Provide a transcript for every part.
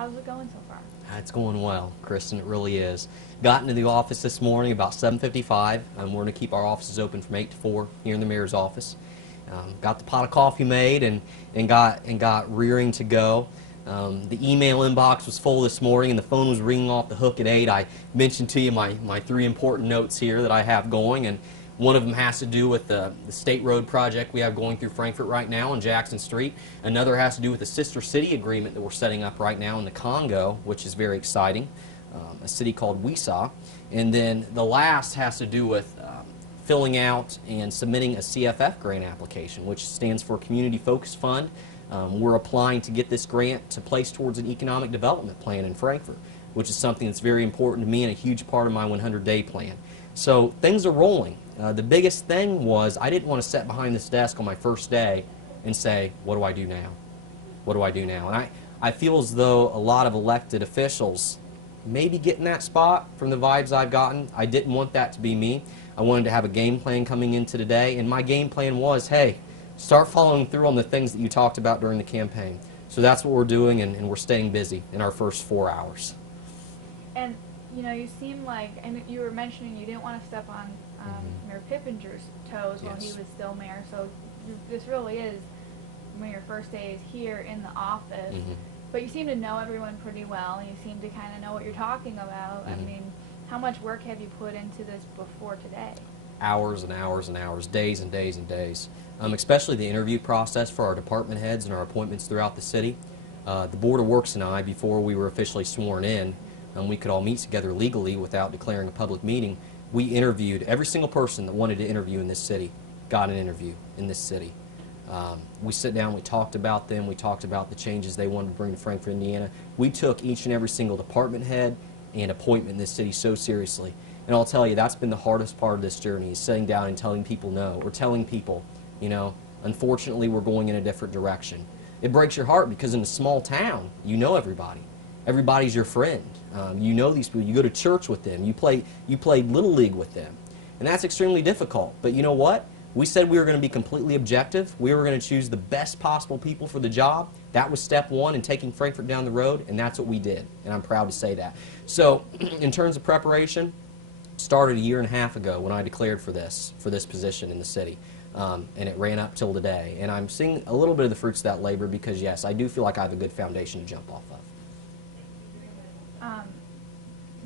how's it going so far? It's going well, Kristen, it really is. Got into the office this morning about 7:55. We're going to keep our offices open from 8 to 4 here in the mayor's office. Got the pot of coffee made and got rearing to go. The email inbox was full this morning and the phone was ringing off the hook at 8. I mentioned to you my 3 important notes here that I have going, and one of them has to do with the state road project we have going through Frankfort right now on Jackson Street. Another has to do with the sister city agreement that we're setting up right now in the Congo, which is very exciting, a city called Wiesa. And then the last has to do with filling out and submitting a CFF grant application, which stands for Community Focus Fund. We're applying to get this grant to place towards an economic development plan in Frankfort, which is something that's very important to me and a huge part of my 100-day plan. So things are rolling. The biggest thing was I didn't want to sit behind this desk on my first day and say, what do I do now? What do I do now? And I feel as though a lot of elected officials maybe get in that spot from the vibes I've gotten. I didn't want that to be me. I wanted to have a game plan coming into today, and my game plan was, hey, start following through on the things that you talked about during the campaign. So that's what we're doing, and we're staying busy in our first 4 hours. And you know, you seem like, and you were mentioning you didn't want to step on Mayor Pippinger's toes while he was still mayor. So this really is one of your first days here in the office. But you seem to know everyone pretty well, and you seem to kind of know what you're talking about. I mean, how much work have you put into this before today? Hours and hours and hours, days and days and days. Especially the interview process for our department heads and our appointments throughout the city. The Board of Works and I, before we were officially sworn in, we could all meet together legally without declaring a public meeting. We interviewed every single person that wanted to interview in this city, got an interview in this city. We sit down, we talked about them, we talked about the changes they wanted to bring to Frankfort, Indiana. We took each and every single department head and appointment in this city so seriously. And I'll tell you, that's been the hardest part of this journey, is sitting down and telling people no, or telling people, you know, unfortunately we're going in a different direction. It breaks your heart because in a small town, you know everybody. Everybody's your friend. You know these people. You go to church with them. You play Little League with them. And that's extremely difficult. But you know what? We said we were going to be completely objective. We were going to choose the best possible people for the job. That was step one in taking Frankfort down the road, and that's what we did. And I'm proud to say that. So in terms of preparation, started a year and a half ago when I declared for this position in the city. And it ran up till today. And I'm seeing a little bit of the fruits of that labor because, yes, I do feel like I have a good foundation to jump off of.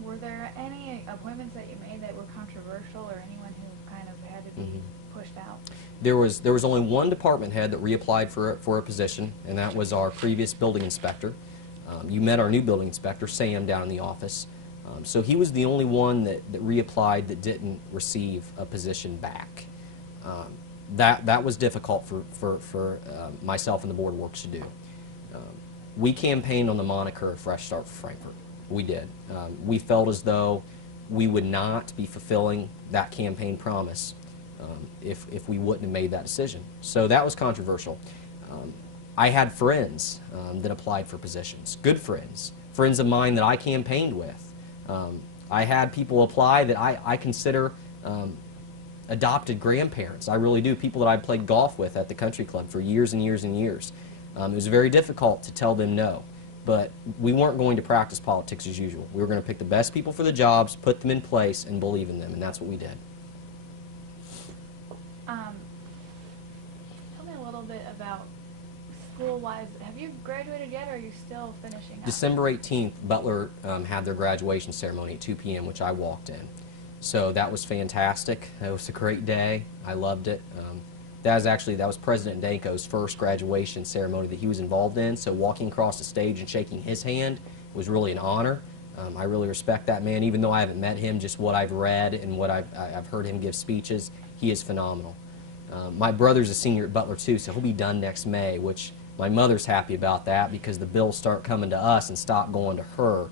Were there any appointments that you made that were controversial, or anyone who kind of had to be pushed out? There was only one department head that reapplied for a position, and that was our previous building inspector. You met our new building inspector, Sam, down in the office. So he was the only one that reapplied that didn't receive a position back. That was difficult for myself and the Board of Works to do. We campaigned on the moniker Fresh Start for Frankfort. We did. We felt as though we would not be fulfilling that campaign promise if we wouldn't have made that decision. So that was controversial. I had friends that applied for positions, good friends, friends of mine that I campaigned with. I had people apply that I consider adopted grandparents. I really do. People that I played golf with at the country club for years and years and years. It was very difficult to tell them no. But we weren't going to practice politics as usual. We were going to pick the best people for the jobs, put them in place, and believe in them, and that's what we did. Tell me a little bit about school-wise. Have you graduated yet, or are you still finishing up? December 18th, Butler had their graduation ceremony at 2 p.m., which I walked in. So that was fantastic. It was a great day. I loved it. That was President Danko's first graduation ceremony that he was involved in, so walking across the stage and shaking his hand was really an honor. I really respect that man, even though I haven't met him, just what I've read and what I've heard him give speeches, he is phenomenal. My brother's a senior at Butler too, so he'll be done next May, which my mother's happy about that because the bills start coming to us and stop going to her.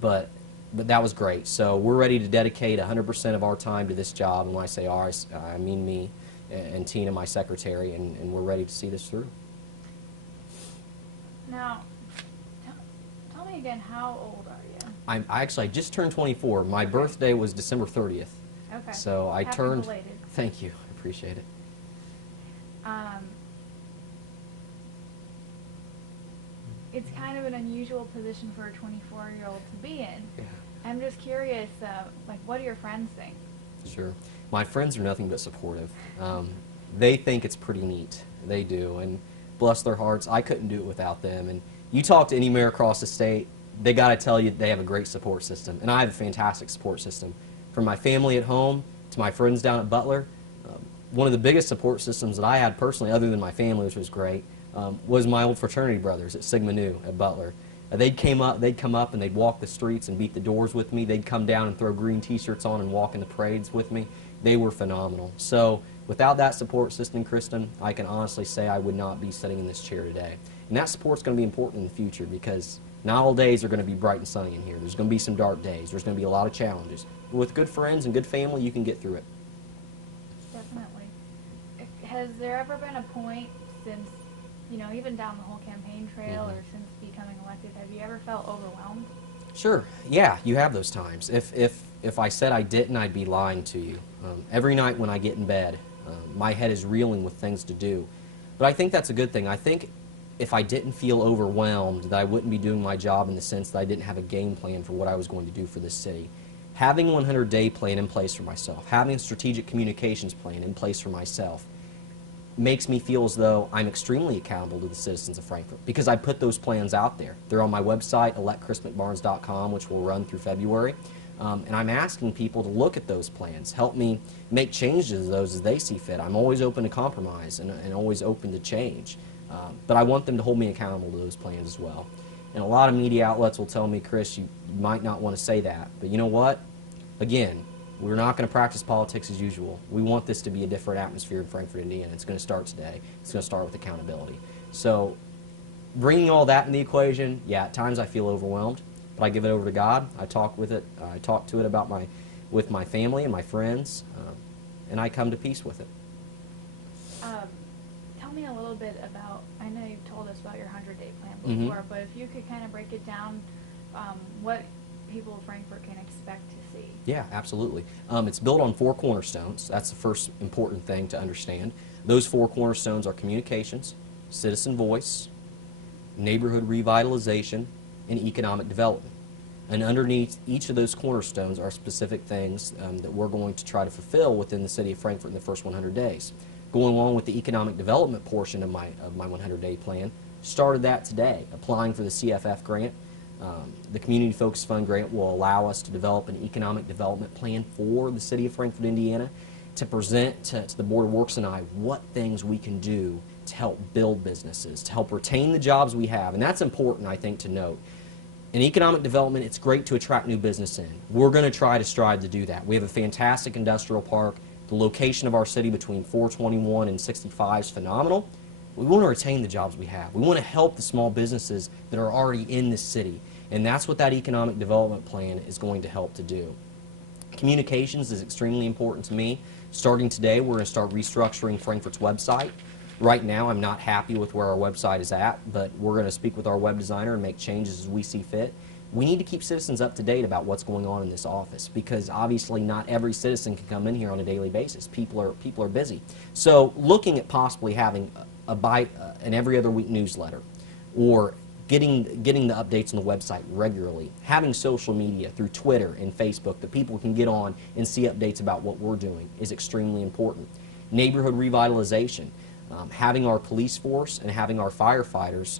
But that was great. So we're ready to dedicate 100% of our time to this job, and when I say ours, I mean me and Tina, my secretary, and we're ready to see this through. Now, tell me again, how old are you? I just turned 24. My birthday was December 30th. Okay. So I Happy turned. belated. Thank you. I appreciate it. it's kind of an unusual position for a 24-year-old to be in. Yeah. I'm just curious, like, what do your friends think? Sure. My friends are nothing but supportive. They think it's pretty neat. They do. And bless their hearts, I couldn't do it without them. And you talk to any mayor across the state, they got to tell you they have a great support system. And I have a fantastic support system. From my family at home to my friends down at Butler, one of the biggest support systems that I had personally, other than my family, which was great, was my old fraternity brothers at Sigma Nu at Butler. They'd come up and they'd walk the streets and beat the doors with me. They'd come down and throw green t-shirts on and walk in the parades with me. They were phenomenal. So without that support system, Kristen, I can honestly say I would not be sitting in this chair today. And that support's going to be important in the future, because not all days are going to be bright and sunny in here. There's going to be some dark days. There's going to be a lot of challenges. But with good friends and good family, you can get through it. Definitely. Has there ever been a point since, you know, even down the whole campaign trail or since becoming elected, have you ever felt overwhelmed? Sure. Yeah, you have those times. If I said I didn't, I'd be lying to you. Every night when I get in bed, my head is reeling with things to do. But I think that's a good thing. I think if I didn't feel overwhelmed, that I wouldn't be doing my job in the sense that I didn't have a game plan for what I was going to do for this city. Having a 100-day plan in place for myself, having a strategic communications plan in place for myself, makes me feel as though I'm extremely accountable to the citizens of Frankfort, because I put those plans out there. They're on my website, electchrismcbarnes.com, which will run through February. And I'm asking people to look at those plans, help me make changes to those as they see fit. I'm always open to compromise and always open to change. But I want them to hold me accountable to those plans as well. And a lot of media outlets will tell me, Chris, you might not want to say that. But you know what? Again, we're not going to practice politics as usual. We want this to be a different atmosphere in Frankfort, Indiana. It's going to start today. It's going to start with accountability. So bringing all that in the equation, yeah, at times I feel overwhelmed, but I give it over to God. I talk with it. I talk to it about with my family and my friends, and I come to peace with it. Tell me a little bit about, I know you've told us about your 100-day plan before, but if you could kind of break it down, what people of Frankfort can expect to see. Yeah, absolutely. It's built on 4 cornerstones. That's the first important thing to understand. Those 4 cornerstones are communications, citizen voice, neighborhood revitalization, and economic development. And underneath each of those cornerstones are specific things that we're going to try to fulfill within the city of Frankfort in the first 100 days. Going along with the economic development portion of my 100-day plan, started that today, applying for the CFF grant. The Community Focused Fund grant will allow us to develop an economic development plan for the city of Frankfort, Indiana, to present to the Board of Works and I what things we can do to help build businesses, to help retain the jobs we have. And that's important, I think, to note. In economic development, it's great to attract new business in. We're going to try to strive to do that. We have a fantastic industrial park. The location of our city between 421 and 65 is phenomenal. We want to retain the jobs we have. We want to help the small businesses that are already in this city. And that's what that economic development plan is going to help to do. Communications is extremely important to me. Starting today, we're going to start restructuring Frankfort's website. Right now, I'm not happy with where our website is at, but we're going to speak with our web designer and make changes as we see fit. We need to keep citizens up to date about what's going on in this office, because obviously not every citizen can come in here on a daily basis. People are busy. So looking at possibly having an every other week newsletter, or getting the updates on the website regularly, having social media through Twitter and Facebook that people can get on and see updates about what we're doing is extremely important. Neighborhood revitalization, having our police force and having our firefighters